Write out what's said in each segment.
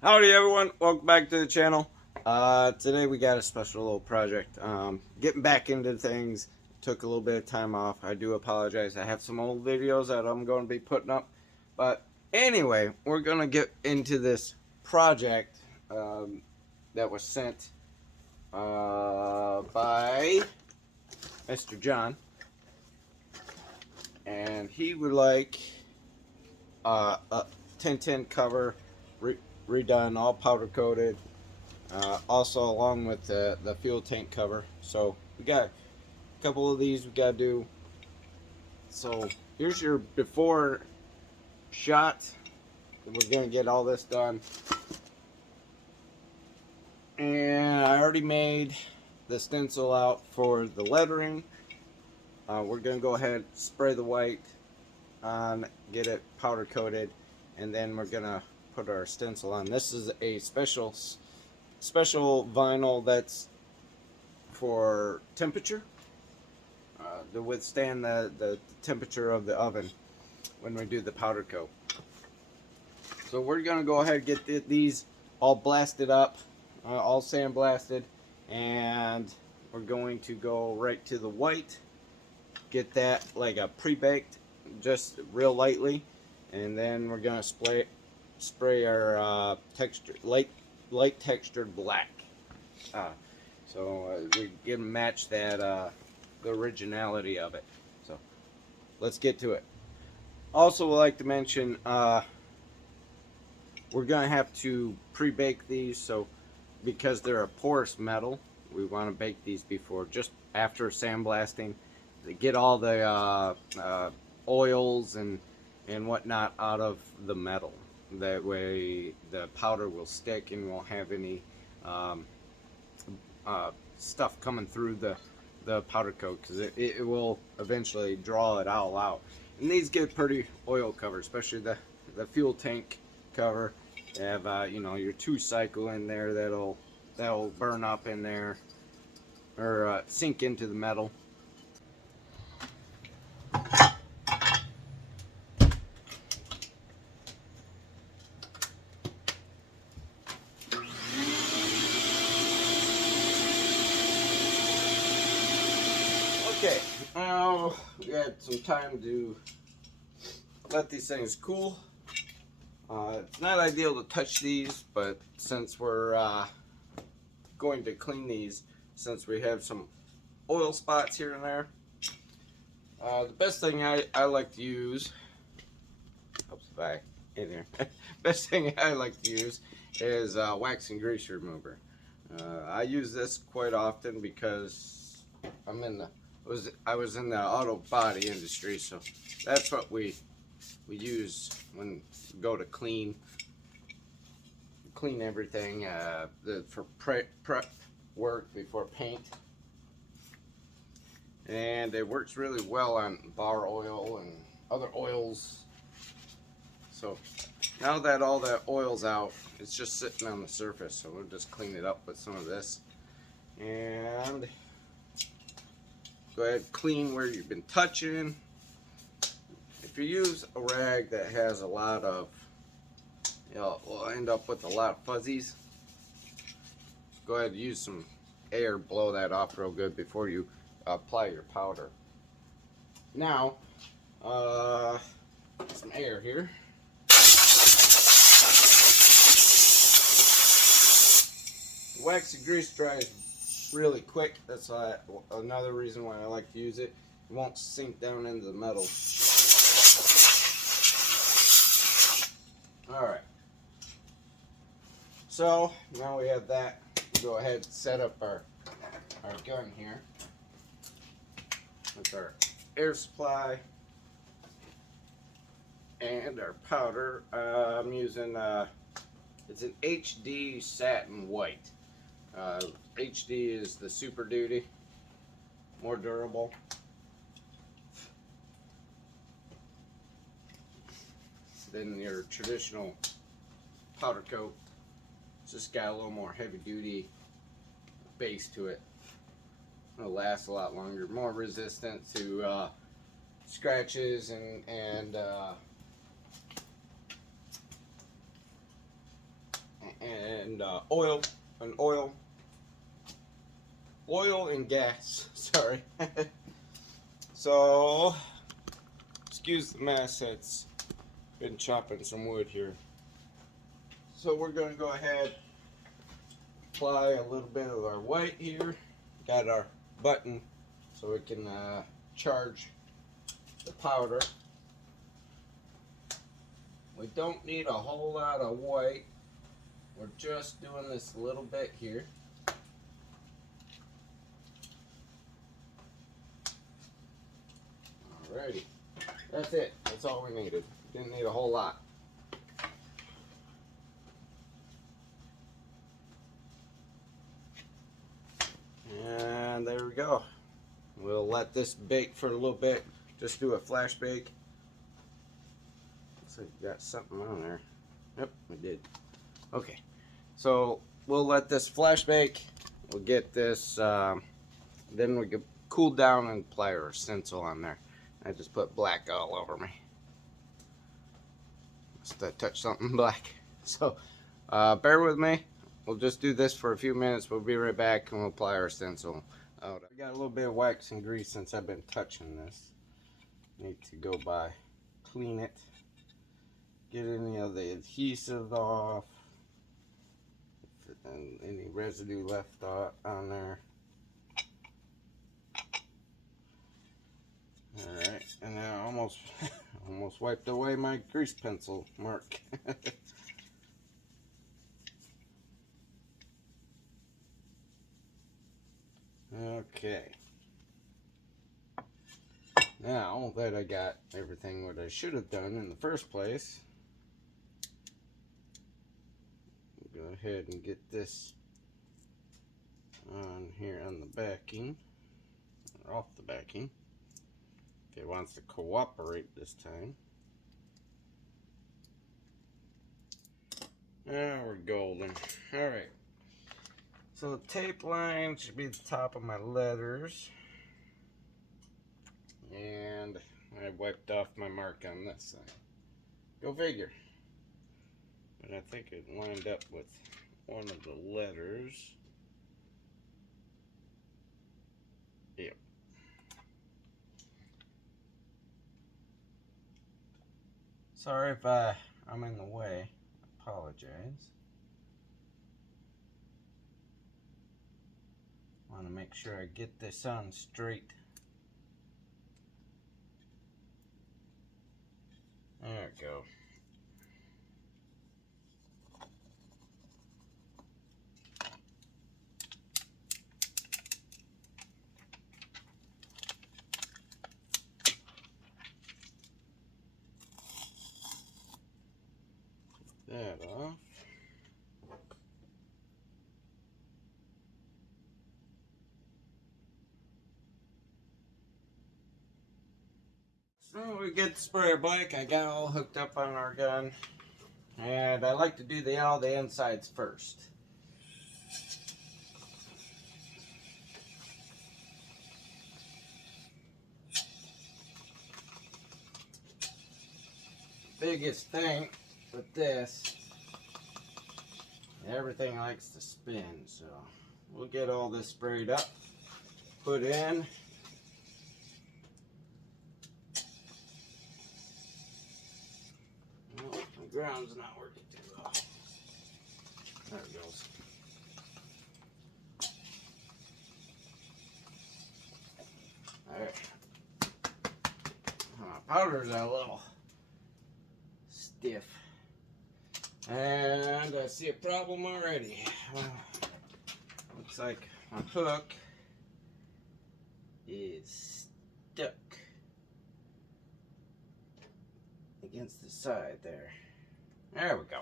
Howdy everyone, welcome back to the channel. Today we got a special little project. Getting back into things, took a little bit of time off. I do apologize. I have some old videos that I'm going to be putting up. But anyway, we're going to get into this project that was sent by Mr. John. And he would like a 1010 cover redone, all powder coated. Also along with the fuel tank cover. So we got a couple of these we got to do. So here's your before shot. We're going to get all this done. And I already made the stencil out for the lettering. We're going to go ahead, spray the white on, get it powder coated, and then we're going to put our stencil on. This is a special vinyl that's for temperature, to withstand the temperature of the oven when we do the powder coat. So we're going to go ahead and get these all blasted up, all sandblasted, and we're going to go right to the white, get that like a pre-baked, just real lightly, and then we're going to spray our light textured black. So we can match that the originality of it. So let's get to it. Also, would like to mention we're gonna have to pre-bake these, so because they're a porous metal, we want to bake these before, just after sandblasting, to get all the oils and whatnot out of the metal. That way the powder will stick and won't have any stuff coming through the powder coat, because it will eventually draw it all out. And these get pretty oil covered, especially the fuel tank cover. They have you know, your 2-cycle in there that'll burn up in there, or sink into the metal. Okay, now we got some time to let these things cool. It's not ideal to touch these, but since we're going to clean these, since we have some oil spots here and there, the best thing I like to use, helps back in here, best thing I like to use is wax and grease remover. I use this quite often because I was in the auto body industry, so that's what we use when we go to clean everything for prep work before paint. And it works really well on bar oil and other oils. So now that all that oil's out, it's just sitting on the surface, so we'll just clean it up with some of this. And go ahead, clean where you've been touching. If you use a rag that has a lot of, we'll end up with a lot of fuzzies. Go ahead and use some air, blow that off real good before you apply your powder. Now, some air here. Wax and grease dries really quick. That's another reason why I like to use it. It won't sink down into the metal. Alright. So, now we have that. We'll go ahead and set up our gun here with our air supply and our powder. I'm using it's an HD satin white. HD is the Super Duty, more durable. Than your traditional powder coat. It's just got a little more heavy duty base to it. It'll last a lot longer, more resistant to scratches and oil and gas. Sorry. So, excuse the mess. It's been chopping some wood here. So we're going to go ahead, apply a little bit of our white here. Got our button so we can charge the powder. We don't need a whole lot of white. We're just doing this a little bit here. Alrighty, that's it. That's all we needed. Didn't need a whole lot. And there we go. We'll let this bake for a little bit. Just do a flash bake. Looks like you got something on there. Yep, we did. Okay, so we'll let this flash bake. We'll get this, then we can cool down and apply our stencil on there. I just put black all over me. Must have touched something black. So, bear with me. We'll just do this for a few minutes. We'll be right back and we'll apply our stencil out. We got a little bit of wax and grease since I've been touching this. Need to go by, clean it, get any of the adhesive off, and any residue left on there. Alright, and I almost wiped away my grease pencil mark. Okay. Now that I got everything what I should have done in the first place, go ahead and get this on here on the backing, or off the backing, if it wants to cooperate this time. Now we're golden. Alright. So the tape line should be the top of my letters. And I wiped off my mark on this side. Go figure. But I think it lined up with one of the letters. Yep. Sorry if I'm in the way. I apologize. Want to make sure I get this on straight. There we go. That off. So we get the sprayer bike. I got all hooked up on our gun, and I like to do all the insides first. Biggest thing with this, everything likes to spin, so we'll get all this sprayed up, put in. Oh, my ground's not working too well. There it goes. Alright. Powder's a little stiff. And I see a problem already. Looks like my hook is stuck against the side there. There we go.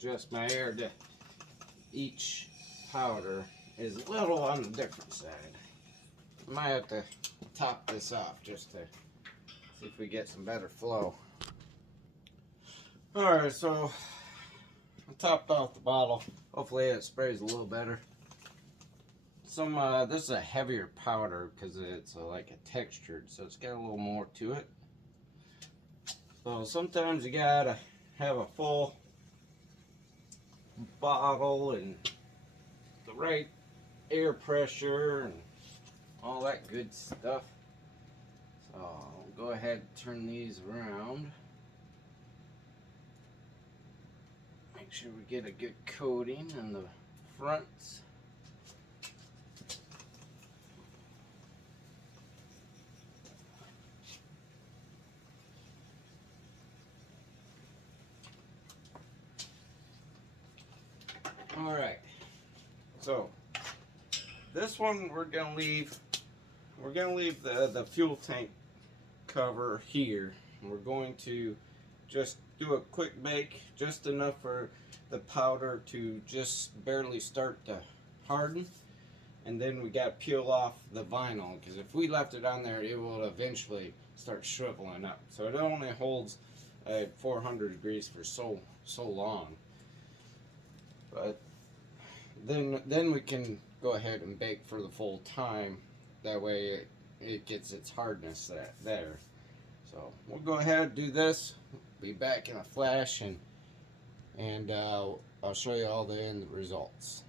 Adjust my air to each powder is a little on the different side. I might have to top this off just to see if we get some better flow. Alright, so topped off the bottle. Hopefully it sprays a little better. This is a heavier powder because it's like a textured, so it's got a little more to it. So sometimes you gotta have a full bottle and the right air pressure and all that good stuff. So I'll go ahead and turn these around. Make sure we get a good coating on the fronts. All right, so this one we're gonna leave the fuel tank cover here. We're going to just do a quick bake, just enough for the powder to just barely start to harden, and then we got to peel off the vinyl, because if we left it on there it will eventually start shriveling up. So it only holds at 400 degrees for so long. But then we can go ahead and bake for the full time. That way it gets its hardness there. So we'll go ahead and do this. Be back in a flash, and I'll show you all the end results.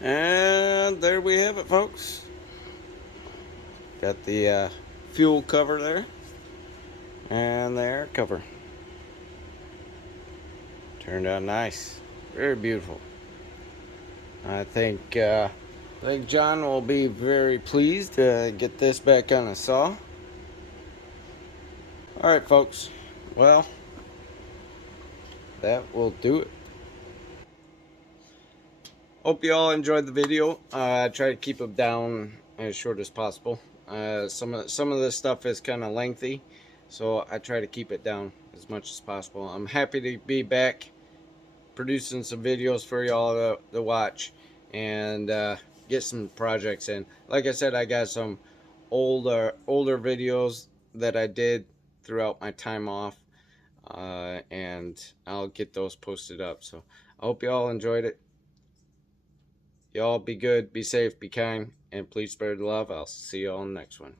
And there we have it, folks. Got the fuel cover there, and the air cover. Turned out nice, very beautiful. I think John will be very pleased to get this back on the saw. All right, folks. Well, that will do it. Hope you all enjoyed the video. I try to keep them down as short as possible. Some of this stuff is kind of lengthy, so I try to keep it down as much as possible. I'm happy to be back producing some videos for y'all to watch and get some projects in. Like I said, I got some older videos that I did throughout my time off, and I'll get those posted up. So I hope you all enjoyed it. Y'all be good, be safe, be kind, and please spread the love. I'll see you all in the next one.